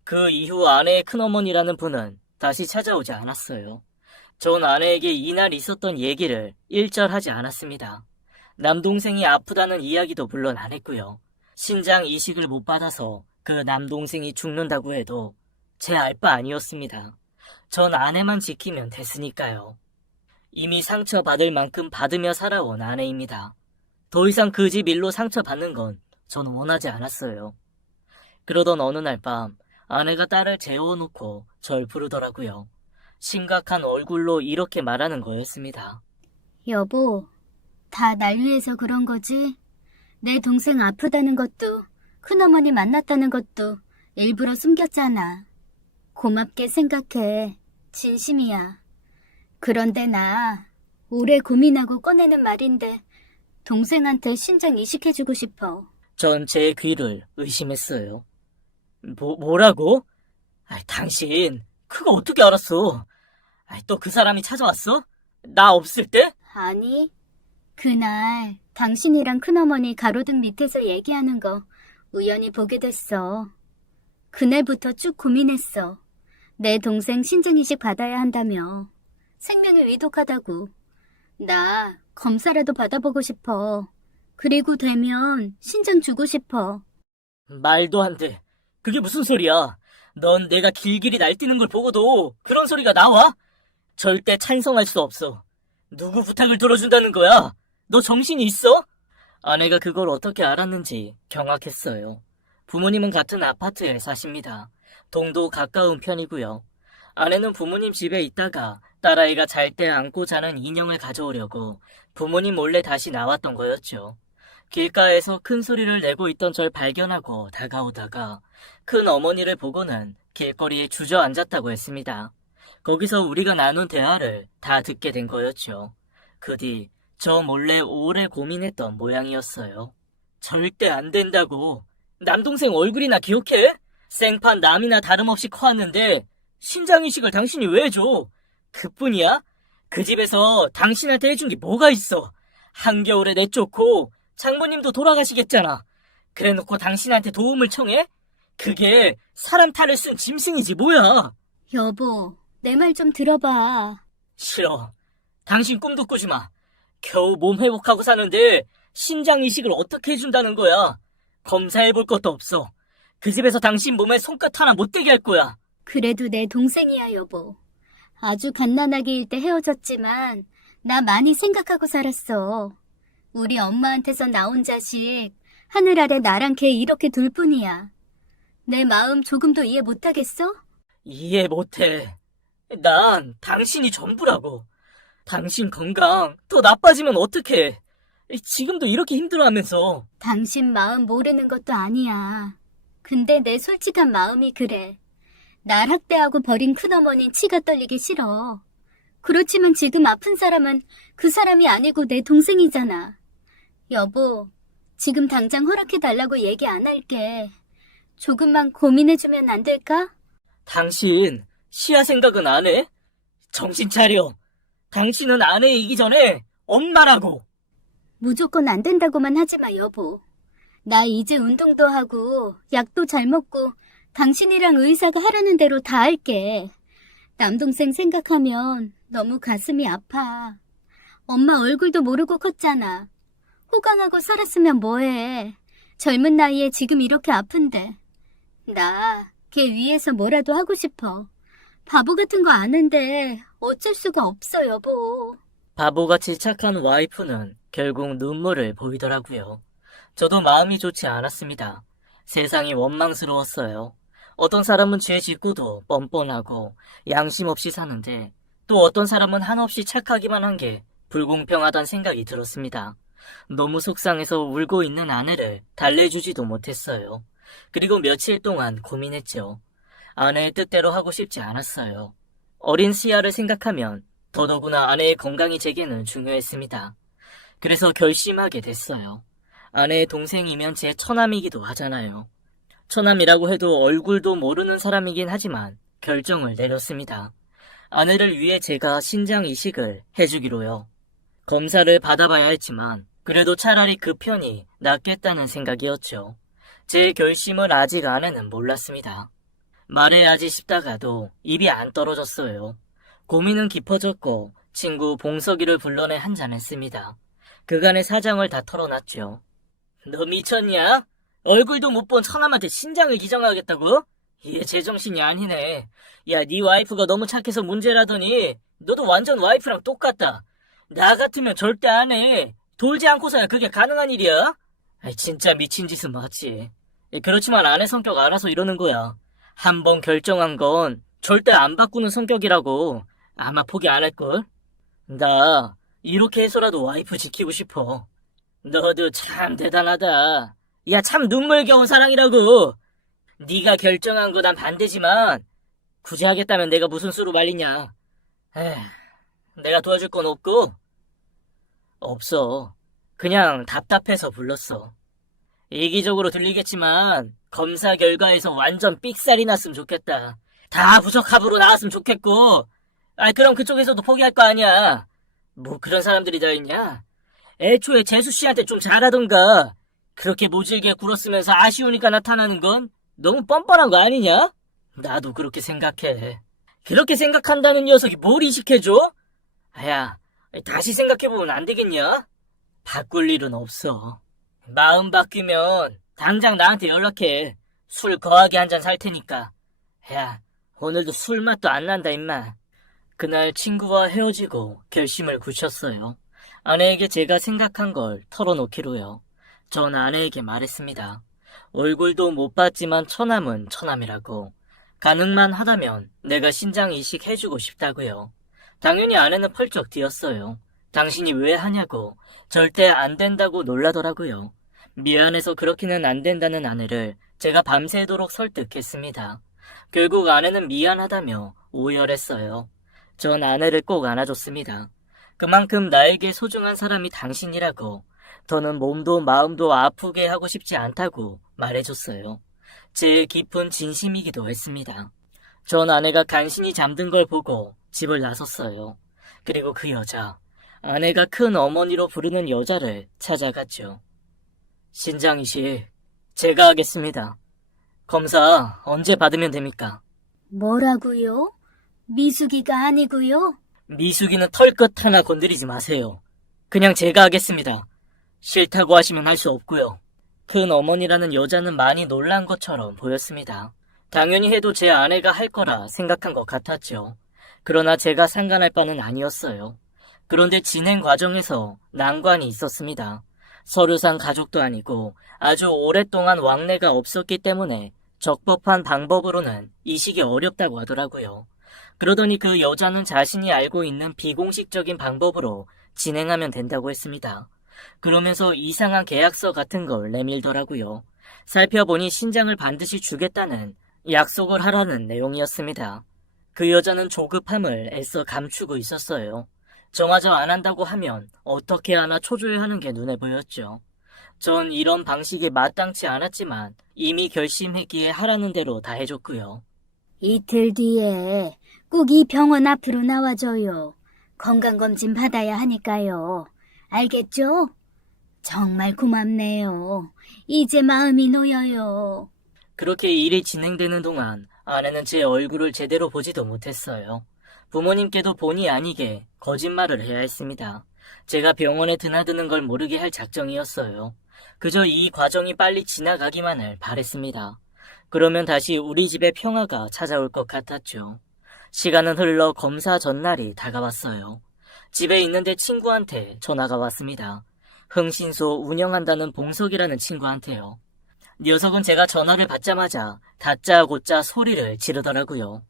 그 이후 아내의 큰어머니라는 분은 다시 찾아오지 않았어요. 전 아내에게 이날 있었던 얘기를 일절하지 않았습니다. 남동생이 아프다는 이야기도 물론 안 했고요. 신장 이식을 못 받아서 그 남동생이 죽는다고 해도 제 알 바 아니었습니다. 전 아내만 지키면 됐으니까요. 이미 상처받을 만큼 받으며 살아온 아내입니다. 더 이상 그 집 일로 상처받는 건 전 원하지 않았어요. 그러던 어느 날 밤 아내가 딸을 재워놓고 절 부르더라고요. 심각한 얼굴로 이렇게 말하는 거였습니다. 여보, 다 날 위해서 그런 거지? 내 동생 아프다는 것도 큰어머니 만났다는 것도 일부러 숨겼잖아. 고맙게 생각해. 진심이야. 그런데 나 오래 고민하고 꺼내는 말인데 동생한테 신장 이식해주고 싶어. 전 제 귀를 의심했어요. 뭐라고? 당신 그거 어떻게 알았어? 또 그 사람이 찾아왔어? 나 없을 때? 아니, 그날 당신이랑 큰어머니 가로등 밑에서 얘기하는 거 우연히 보게 됐어. 그날부터 쭉 고민했어. 내 동생 신장이식 받아야 한다며. 생명이 위독하다고. 나 검사라도 받아보고 싶어. 그리고 되면 신장 주고 싶어. 말도 안 돼. 그게 무슨 소리야? 넌 내가 길길이 날뛰는 걸 보고도 그런 소리가 나와? 절대 찬성할 수 없어. 누구 부탁을 들어준다는 거야? 너 정신이 있어? 아내가 그걸 어떻게 알았는지 경악했어요. 부모님은 같은 아파트에 사십니다. 동도 가까운 편이고요. 아내는 부모님 집에 있다가 딸아이가 잘 때 안고 자는 인형을 가져오려고 부모님 몰래 다시 나왔던 거였죠. 길가에서 큰 소리를 내고 있던 절 발견하고 다가오다가 큰 어머니를 보고는 길거리에 주저앉았다고 했습니다. 거기서 우리가 나눈 대화를 다 듣게 된 거였죠. 그 뒤 저 몰래 오래 고민했던 모양이었어요. 절대 안 된다고. 남동생 얼굴이나 기억해? 생판 남이나 다름없이 커왔는데 신장이식을 당신이 왜 해줘? 그뿐이야? 그 집에서 당신한테 해준 게 뭐가 있어? 한겨울에 내쫓고 장모님도 돌아가시겠잖아. 그래놓고 당신한테 도움을 청해? 그게 사람 탈을 쓴 짐승이지 뭐야. 여보, 내 말 좀 들어봐. 싫어. 당신 꿈도 꾸지 마. 겨우 몸 회복하고 사는데 신장 이식을 어떻게 해준다는 거야. 검사해볼 것도 없어. 그 집에서 당신 몸에 손끝 하나 못 대게 할 거야. 그래도 내 동생이야, 여보. 아주 갓난아기 일 때 헤어졌지만 나 많이 생각하고 살았어. 우리 엄마한테서 나온 자식, 하늘 아래 나랑 걔 이렇게 둘 뿐이야. 내 마음 조금도 이해 못하겠어? 이해 못해. 난 당신이 전부라고. 당신 건강 더 나빠지면 어떡해. 지금도 이렇게 힘들어하면서. 당신 마음 모르는 것도 아니야. 근데 내 솔직한 마음이 그래. 날 학대하고 버린 큰어머니 치가 떨리기 싫어. 그렇지만 지금 아픈 사람은 그 사람이 아니고 내 동생이잖아. 여보, 지금 당장 허락해달라고 얘기 안 할게. 조금만 고민해주면 안 될까? 당신 시야 생각은 안 해? 정신 차려. 당신은 아내이기 전에 엄마라고. 무조건 안 된다고만 하지 마, 여보. 나 이제 운동도 하고 약도 잘 먹고 당신이랑 의사가 하라는 대로 다 할게. 남동생 생각하면 너무 가슴이 아파. 엄마 얼굴도 모르고 컸잖아. 호강하고 살았으면 뭐해. 젊은 나이에 지금 이렇게 아픈데. 나 걔 위해서 뭐라도 하고 싶어. 바보 같은 거 아는데 어쩔 수가 없어, 여보. 바보같이 착한 와이프는 결국 눈물을 보이더라고요. 저도 마음이 좋지 않았습니다. 세상이 원망스러웠어요. 어떤 사람은 죄 짓고도 뻔뻔하고 양심 없이 사는데 또 어떤 사람은 한없이 착하기만 한 게 불공평하다는 생각이 들었습니다. 너무 속상해서 울고 있는 아내를 달래주지도 못했어요. 그리고 며칠 동안 고민했죠. 아내의 뜻대로 하고 싶지 않았어요. 어린 시야를 생각하면 더더구나 아내의 건강이 제게는 중요했습니다. 그래서 결심하게 됐어요. 아내의 동생이면 제 처남이기도 하잖아요. 처남이라고 해도 얼굴도 모르는 사람이긴 하지만 결정을 내렸습니다. 아내를 위해 제가 신장 이식을 해주기로요. 검사를 받아봐야 했지만 그래도 차라리 그 편이 낫겠다는 생각이었죠. 제 결심을 아직 아내는 몰랐습니다. 말해야지 싶다가도 입이 안 떨어졌어요. 고민은 깊어졌고 친구 봉석이를 불러내 한잔했습니다. 그간의 사정을 다 털어놨죠. 너 미쳤냐? 얼굴도 못 본 처남한테 신장을 기증하겠다고? 얘 제정신이 아니네. 야, 네 와이프가 너무 착해서 문제라더니 너도 완전 와이프랑 똑같다. 나 같으면 절대 안 해. 돌지 않고서야 그게 가능한 일이야? 아이, 진짜 미친 짓은 맞지. 그렇지만 아내 성격 알아서 이러는 거야. 한번 결정한 건 절대 안 바꾸는 성격이라고. 아마 포기 안 할걸? 나 이렇게 해서라도 와이프 지키고 싶어. 너도 참 대단하다. 야, 참 눈물겨운 사랑이라고. 네가 결정한 거 난 반대지만 굳이 하겠다면 내가 무슨 수로 말리냐. 에휴, 내가 도와줄 건 없고. 없어. 그냥 답답해서 불렀어. 이기적으로 들리겠지만 검사 결과에서 완전 삑살이 났으면 좋겠다. 다 부적합으로 나왔으면 좋겠고. 그럼 그쪽에서도 포기할 거 아니야. 뭐 그런 사람들이 다 있냐? 애초에 재수 씨한테 좀 잘하던가. 그렇게 모질게 굴었으면서 아쉬우니까 나타나는 건 너무 뻔뻔한 거 아니냐? 나도 그렇게 생각해. 그렇게 생각한다는 녀석이 뭘 이식해줘? 야, 다시 생각해보면 안 되겠냐? 바꿀 일은 없어. 마음 바뀌면 당장 나한테 연락해. 술 거하게 한 잔 살 테니까. 야, 오늘도 술 맛도 안 난다 임마. 그날 친구와 헤어지고 결심을 굳혔어요. 아내에게 제가 생각한 걸 털어놓기로요. 전 아내에게 말했습니다. 얼굴도 못 봤지만 처남은 처남이라고. 가능만 하다면 내가 신장 이식 해주고 싶다고요. 당연히 아내는 펄쩍 뛰었어요. 당신이 왜 하냐고. 절대 안 된다고 놀라더라고요. 미안해서 그렇게는 안 된다는 아내를 제가 밤새도록 설득했습니다. 결국 아내는 미안하다며 오열했어요. 전 아내를 꼭 안아줬습니다. 그만큼 나에게 소중한 사람이 당신이라고. 더는 몸도 마음도 아프게 하고 싶지 않다고 말해줬어요. 제 깊은 진심이기도 했습니다. 전 아내가 간신히 잠든 걸 보고 집을 나섰어요. 그리고 그 여자, 아내가 큰 어머니로 부르는 여자를 찾아갔죠. 신장이식, 제가 하겠습니다. 검사 언제 받으면 됩니까? 뭐라고요? 미숙이가 아니고요? 미숙이는 털끝 하나 건드리지 마세요. 그냥 제가 하겠습니다. 싫다고 하시면 할 수 없고요. 큰 어머니라는 여자는 많이 놀란 것처럼 보였습니다. 당연히 해도 제 아내가 할 거라 생각한 것 같았죠. 그러나 제가 상관할 바는 아니었어요. 그런데 진행 과정에서 난관이 있었습니다. 서류상 가족도 아니고 아주 오랫동안 왕래가 없었기 때문에 적법한 방법으로는 이식이 어렵다고 하더라고요. 그러더니 그 여자는 자신이 알고 있는 비공식적인 방법으로 진행하면 된다고 했습니다. 그러면서 이상한 계약서 같은 걸 내밀더라고요. 살펴보니 신장을 반드시 주겠다는 약속을 하라는 내용이었습니다. 그 여자는 조급함을 애써 감추고 있었어요. 정하저 안 한다고 하면 어떻게 하나 초조해하는 게 눈에 보였죠. 전 이런 방식이 마땅치 않았지만 이미 결심했기에 하라는 대로 다 해줬고요. 이틀 뒤에 꼭 이 병원 앞으로 나와줘요. 건강검진 받아야 하니까요. 알겠죠? 정말 고맙네요. 이제 마음이 놓여요. 그렇게 일이 진행되는 동안 아내는 제 얼굴을 제대로 보지도 못했어요. 부모님께도 본의 아니게 거짓말을 해야 했습니다. 제가 병원에 드나드는 걸 모르게 할 작정이었어요. 그저 이 과정이 빨리 지나가기만을 바랬습니다. 그러면 다시 우리 집에 평화가 찾아올 것 같았죠. 시간은 흘러 검사 전날이 다가왔어요. 집에 있는데 친구한테 전화가 왔습니다. 흥신소 운영한다는 봉석이라는 친구한테요. 녀석은 제가 전화를 받자마자 다짜고짜 소리를 지르더라고요.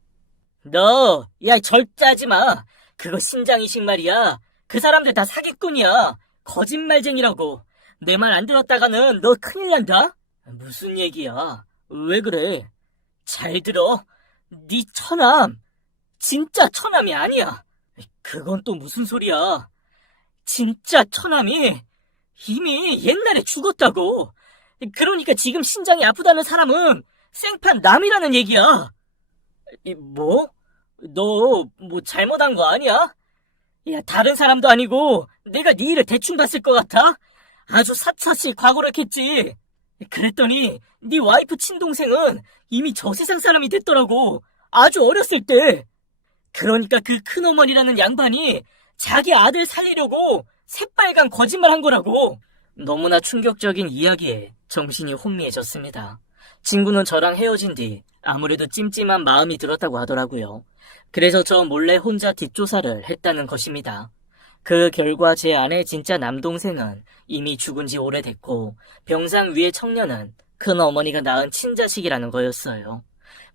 너, 야, 절대 하지 마. 그거 신장 이식 말이야. 그 사람들 다 사기꾼이야. 거짓말쟁이라고. 내 말 안 들었다가는 너 큰일 난다. 무슨 얘기야? 왜 그래? 잘 들어. 네 처남. 진짜 처남이 아니야. 그건 또 무슨 소리야? 진짜 처남이 이미 옛날에 죽었다고. 그러니까 지금 신장이 아프다는 사람은 생판 남이라는 얘기야. 뭐? 너 뭐 잘못한 거 아니야? 야, 다른 사람도 아니고 내가 네 일을 대충 봤을 것 같아? 아주 사차시 과거를 했지. 그랬더니 네 와이프 친동생은 이미 저 세상 사람이 됐더라고. 아주 어렸을 때. 그러니까 그 큰어머니라는 양반이 자기 아들 살리려고 새빨간 거짓말 한 거라고. 너무나 충격적인 이야기에 정신이 혼미해졌습니다. 친구는 저랑 헤어진 뒤 아무래도 찜찜한 마음이 들었다고 하더라고요. 그래서 저 몰래 혼자 뒷조사를 했다는 것입니다. 그 결과 제 아내 진짜 남동생은 이미 죽은 지 오래됐고 병상 위의 청년은 큰어머니가 낳은 친자식이라는 거였어요.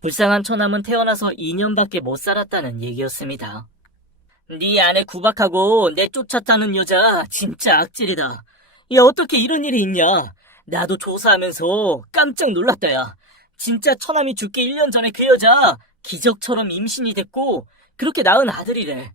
불쌍한 처남은 태어나서 2년밖에 못 살았다는 얘기였습니다. 네 아내 구박하고 내쫓았다는 여자 진짜 악질이다. 야, 어떻게 이런 일이 있냐? 나도 조사하면서 깜짝 놀랐다, 야. 진짜 처남이 죽기 1년 전에 그 여자 기적처럼 임신이 됐고 그렇게 낳은 아들이래.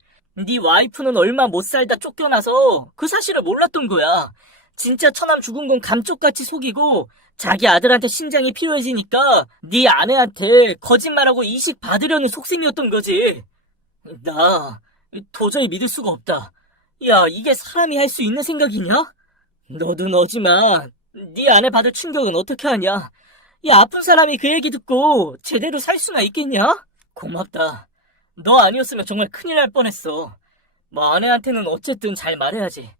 네 와이프는 얼마 못 살다 쫓겨나서 그 사실을 몰랐던 거야. 진짜 처남 죽은 건 감쪽같이 속이고 자기 아들한테 신장이 필요해지니까 네 아내한테 거짓말하고 이식 받으려는 속셈이었던 거지. 나 도저히 믿을 수가 없다. 야, 이게 사람이 할 수 있는 생각이냐? 너도 너지만 네 아내 받을 충격은 어떻게 하냐? 이 아픈 사람이 그 얘기 듣고 제대로 살 수나 있겠냐? 고맙다. 너 아니었으면 정말 큰일 날 뻔했어. 뭐 아내한테는 어쨌든 잘 말해야지.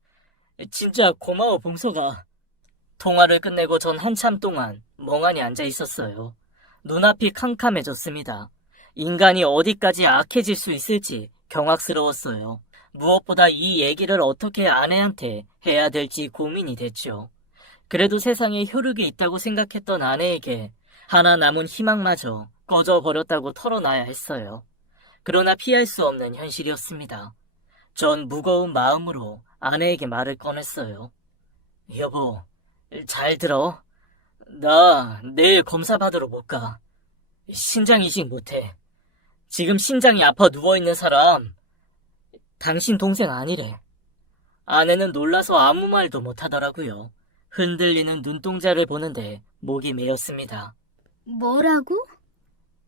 진짜 고마워, 봉서가. 통화를 끝내고 전 한참 동안 멍하니 앉아 있었어요. 눈앞이 캄캄해졌습니다. 인간이 어디까지 악해질 수 있을지 경악스러웠어요. 무엇보다 이 얘기를 어떻게 아내한테 해야 될지 고민이 됐죠. 그래도 세상에 혈육이 있다고 생각했던 아내에게 하나 남은 희망마저 꺼져버렸다고 털어놔야 했어요. 그러나 피할 수 없는 현실이었습니다. 전 무거운 마음으로 아내에게 말을 꺼냈어요. 여보, 잘 들어. 나 내일 검사 받으러 못 가. 신장 이식 못해. 지금 신장이 아파 누워있는 사람 당신 동생 아니래. 아내는 놀라서 아무 말도 못하더라고요. 흔들리는 눈동자를 보는데 목이 메었습니다. 뭐라고?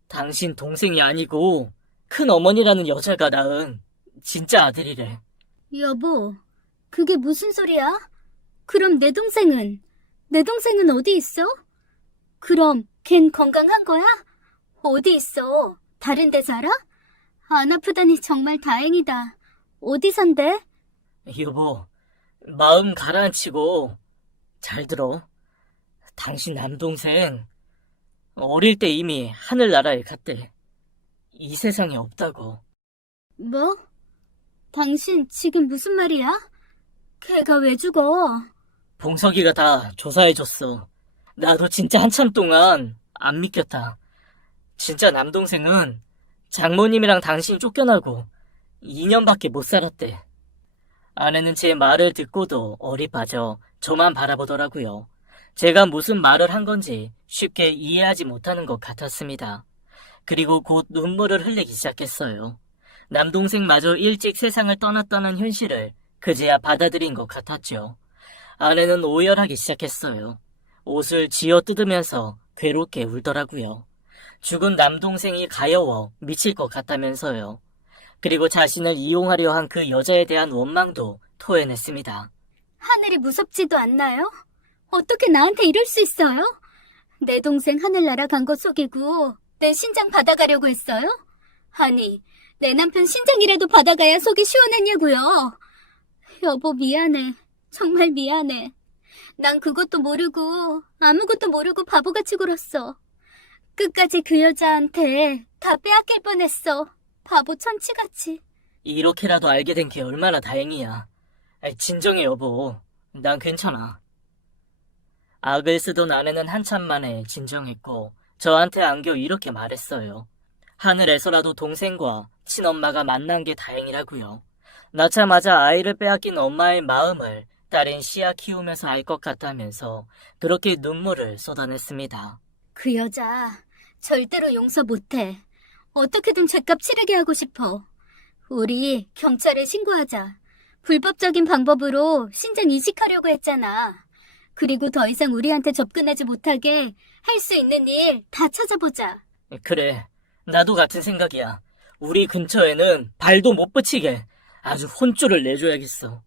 당신 동생이 아니고 큰어머니라는 여자가 낳은 진짜 아들이래. 여보, 그게 무슨 소리야? 그럼 내 동생은? 내 동생은 어디 있어? 그럼 걘 건강한 거야? 어디 있어? 다른 데 살아? 안 아프다니 정말 다행이다. 어디 산대? 여보, 마음 가라앉히고 잘 들어. 당신 남동생 어릴 때 이미 하늘나라에 갔대. 이 세상에 없다고. 뭐? 당신 지금 무슨 말이야? 걔가 왜 죽어? 봉석이가 다 조사해줬어. 나도 진짜 한참 동안 안 믿겼다. 진짜 남동생은 장모님이랑 당신이 쫓겨나고 2년밖에 못 살았대. 아내는 제 말을 듣고도 어리 빠져 저만 바라보더라고요. 제가 무슨 말을 한 건지 쉽게 이해하지 못하는 것 같았습니다. 그리고 곧 눈물을 흘리기 시작했어요. 남동생마저 일찍 세상을 떠났다는 현실을 그제야 받아들인 것 같았죠. 아내는 오열하기 시작했어요. 옷을 쥐어 뜯으면서 괴롭게 울더라고요. 죽은 남동생이 가여워 미칠 것 같다면서요. 그리고 자신을 이용하려 한 그 여자에 대한 원망도 토해냈습니다. 하늘이 무섭지도 않나요? 어떻게 나한테 이럴 수 있어요? 내 동생 하늘나라 간 거 속이고 내 신장 받아가려고 했어요? 아니, 내 남편 신장이라도 받아가야 속이 시원했냐고요. 여보 미안해. 정말 미안해. 난 그것도 모르고 아무것도 모르고 바보같이 굴었어. 끝까지 그 여자한테 다 빼앗길 뻔했어. 바보 천치같이. 이렇게라도 알게 된 게 얼마나 다행이야. 진정해 여보. 난 괜찮아. 악을 쓰던 아내는 한참 만에 진정했고 저한테 안겨 이렇게 말했어요. 하늘에서라도 동생과 친엄마가 만난 게 다행이라고요. 낳자마자 아이를 빼앗긴 엄마의 마음을 딸인 씨앗 키우면서 알 것 같다면서 그렇게 눈물을 쏟아냈습니다. 그 여자 절대로 용서 못해. 어떻게든 죗값 치르게 하고 싶어. 우리 경찰에 신고하자. 불법적인 방법으로 신장 이식하려고 했잖아. 그리고 더 이상 우리한테 접근하지 못하게 할 수 있는 일 다 찾아보자. 그래, 나도 같은 생각이야. 우리 근처에는 발도 못 붙이게 아주 혼쭐을 내줘야겠어.